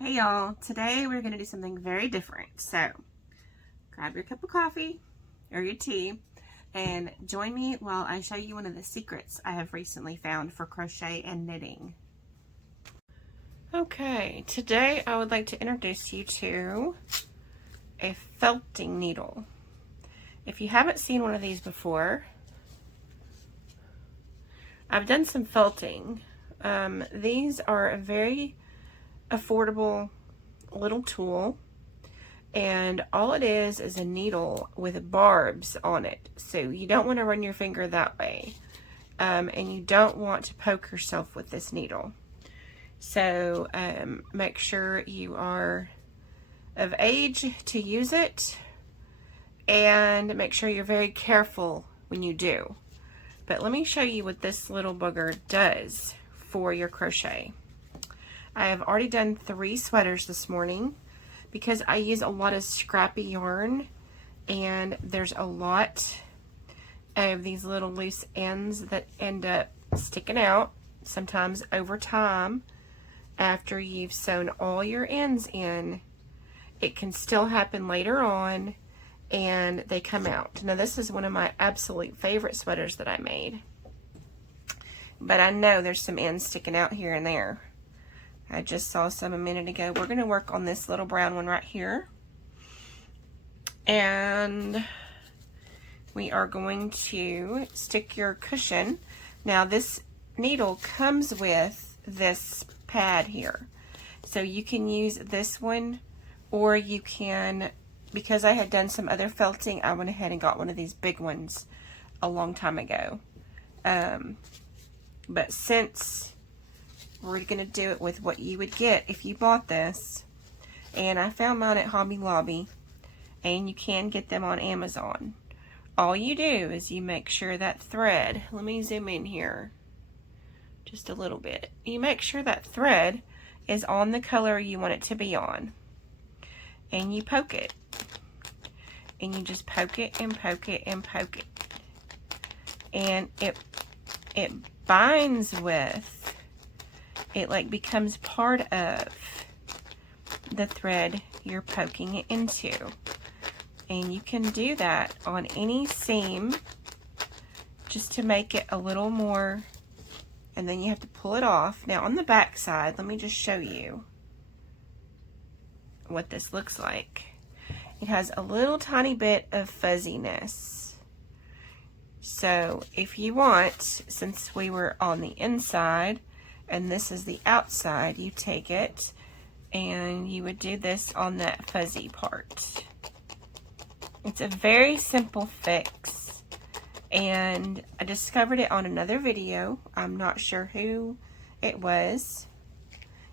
Hey y'all, today we're going to do something very different. So grab your cup of coffee or your tea and join me while I show you one of the secrets I have recently found for crochet and knitting. Okay, today I would like to introduce you to a felting needle. If you haven't seen one of these before, I've done some felting. These are a very affordable little tool, and all it is a needle with barbs on it, so you don't want to run your finger that way, and you don't want to poke yourself with this needle. So make sure you are of age to use it, and make sure you're very careful when you do. But let me show you what this little booger does for your crochet. I have already done 3 sweaters this morning because I use a lot of scrappy yarn, and there's a lot of these little loose ends that end up sticking out sometimes over time. After you've sewn all your ends in, it can still happen later on and they come out. Now this is one of my absolute favorite sweaters that I made, but I know there's some ends sticking out here and there. I just saw some a minute ago. We're going to work on this little brown one right here. And we are going to stick your cushion. Now this needle comes with this pad here. So you can use this one, or you can, because I had done some other felting, I went ahead and got one of these big ones a long time ago. But since we're going to do it with what you would get if you bought this, and I found mine at Hobby Lobby, and you can get them on Amazon. All you do is you make sure that thread, let me zoom in here just a little bit, you make sure that thread is on the color you want it to be on, and you poke it, and you just poke it and poke it and poke it, and it binds with, it like becomes part of the thread you're poking it into. And you can do that on any seam just to make it a little more, and then you have to pull it off. Now on the back side, let me just show you what this looks like. It has a little tiny bit of fuzziness. So if you want, since we were on the inside and this is the outside, you take it and you would do this on that fuzzy part. It's a very simple fix, and I discovered it on another video. I'm not sure who it was,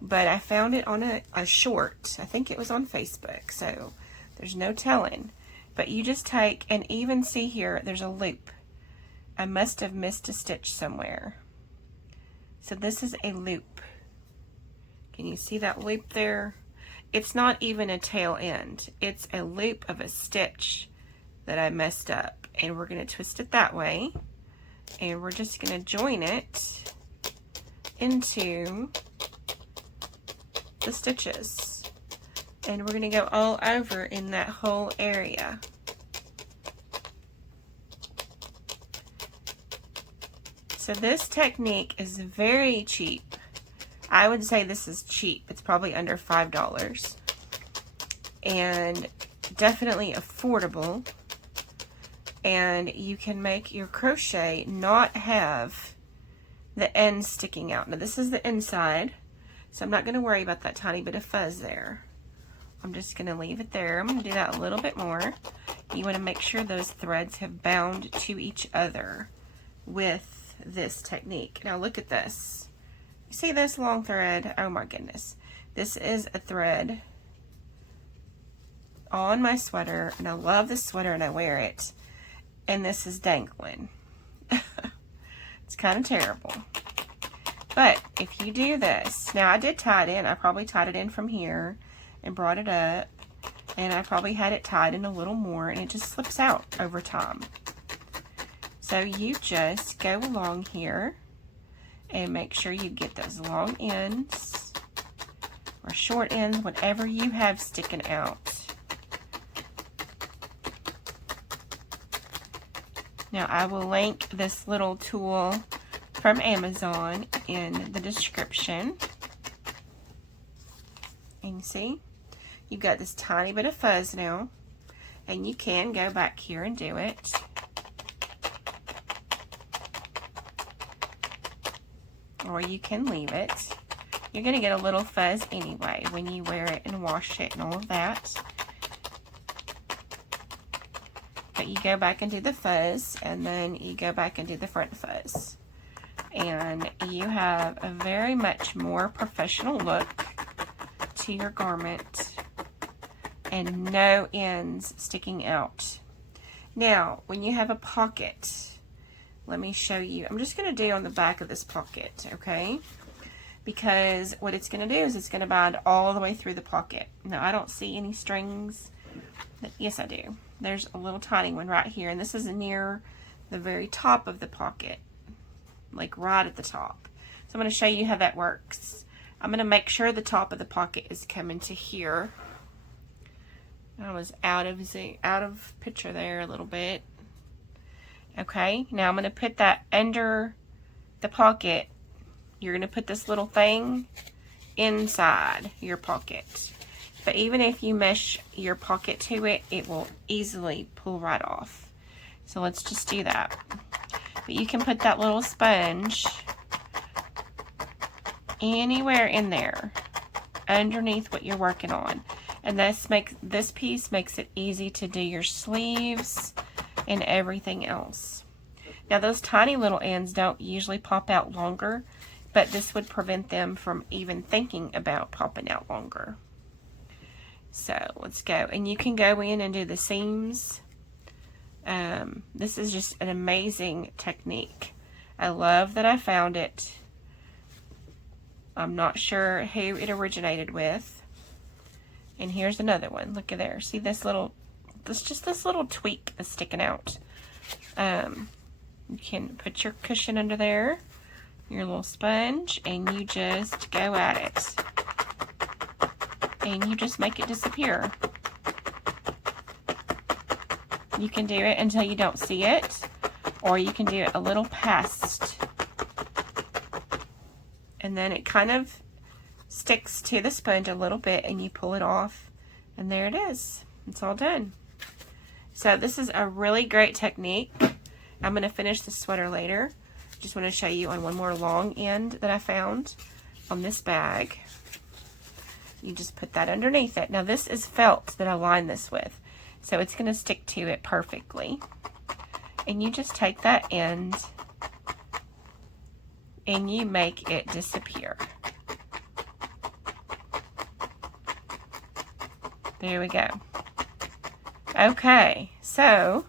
but I found it on a short. I think it was on Facebook, so there's no telling. But you just take, and even see here, there's a loop. I must have missed a stitch somewhere. So this is a loop. Can you see that loop there? It's not even a tail end. It's a loop of a stitch that I messed up. And we're going to twist it that way. And we're just going to join it into the stitches. And we're going to go all over in that whole area. So this technique is very cheap. I would say this is cheap. It's probably under $5. And definitely affordable. And you can make your crochet not have the ends sticking out. Now this is the inside, so I'm not going to worry about that tiny bit of fuzz there. I'm just going to leave it there. I'm going to do that a little bit more. You want to make sure those threads have bound to each other with this technique. Now look at this. You see this long thread? Oh my goodness. This is a thread on my sweater, and I love this sweater and I wear it. And this is dangling. It's kind of terrible. But if you do this, now I did tie it in. I probably tied it in from here and brought it up, and I probably had it tied in a little more, and it just slips out over time. So you just go along here and make sure you get those long ends or short ends, whatever you have sticking out. Now I will link this little tool from Amazon in the description. And see, you've got this tiny bit of fuzz now, and you can go back here and do it. Or you can leave it. You're going to get a little fuzz anyway when you wear it and wash it and all of that. But you go back and do the fuzz, and then you go back and do the front fuzz. And you have a very much more professional look to your garment and no ends sticking out. Now, when you have a pocket, let me show you. I'm just going to do on the back of this pocket, okay? Because what it's going to do is it's going to bind all the way through the pocket. Now, I don't see any strings. Yes, I do. There's a little tiny one right here, and this is near the very top of the pocket, like right at the top. So I'm going to show you how that works. I'm going to make sure the top of the pocket is coming to here. I was out of picture there a little bit. Okay, now I'm going to put that under the pocket. You're going to put this little thing inside your pocket. But even if you mesh your pocket to it, it will easily pull right off. So let's just do that. But you can put that little sponge anywhere in there underneath what you're working on. And this piece makes it easy to do your sleeves and everything else. Now those tiny little ends don't usually pop out longer, but this would prevent them from even thinking about popping out longer. So let's go. And you can go in and do the seams. This is just an amazing technique. I love that I found it. I'm not sure who it originated with. And here's another one. Look at there. See this little, this little tweak is sticking out. You can put your cushion under there, your little sponge, and you just go at it. And you just make it disappear. You can do it until you don't see it, or you can do it a little past. And then it kind of sticks to the sponge a little bit, and you pull it off, and there it is. It's all done. So this is a really great technique. I'm going to finish the sweater later. Just want to show you on one more long end that I found on this bag. You just put that underneath it. Now this is felt that I lined this with, so it's going to stick to it perfectly. And you just take that end and you make it disappear. There we go. Okay, so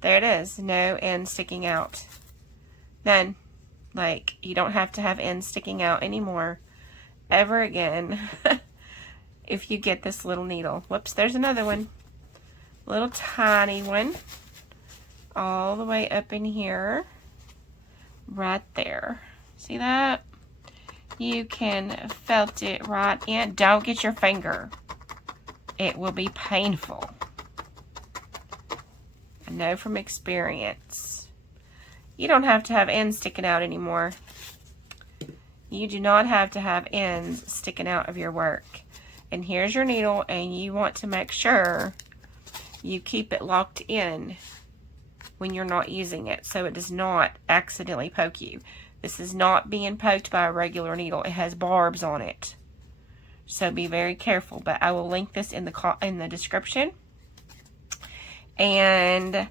there it is. No end sticking out. None. Like, you don't have to have ends sticking out anymore ever again if you get this little needle. Whoops, there's another one. Little tiny one. All the way up in here. Right there. See that? You can felt it right in. Don't get your finger. It will be painful. I know from experience. You don't have to have ends sticking out anymore. You do not have to have ends sticking out of your work. And here's your needle, and you want to make sure you keep it locked in when you're not using it, so it does not accidentally poke you. This is not being poked by a regular needle. It has barbs on it. So be very careful, but I will link this in the description. And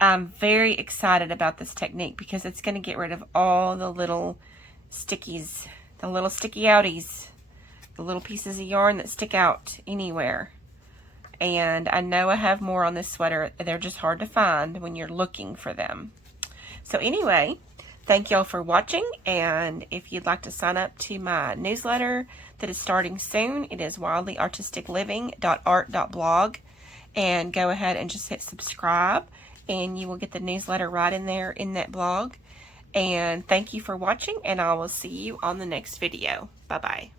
I'm very excited about this technique because it's going to get rid of all the little stickies, the little sticky outies, the little pieces of yarn that stick out anywhere. And I know I have more on this sweater. They're just hard to find when you're looking for them. So anyway, thank y'all for watching, and if you'd like to sign up to my newsletter that is starting soon, it is wildlyartisticliving.art.blog, and go ahead and just hit subscribe, and you will get the newsletter right in there in that blog. And thank you for watching, and I will see you on the next video. Bye-bye.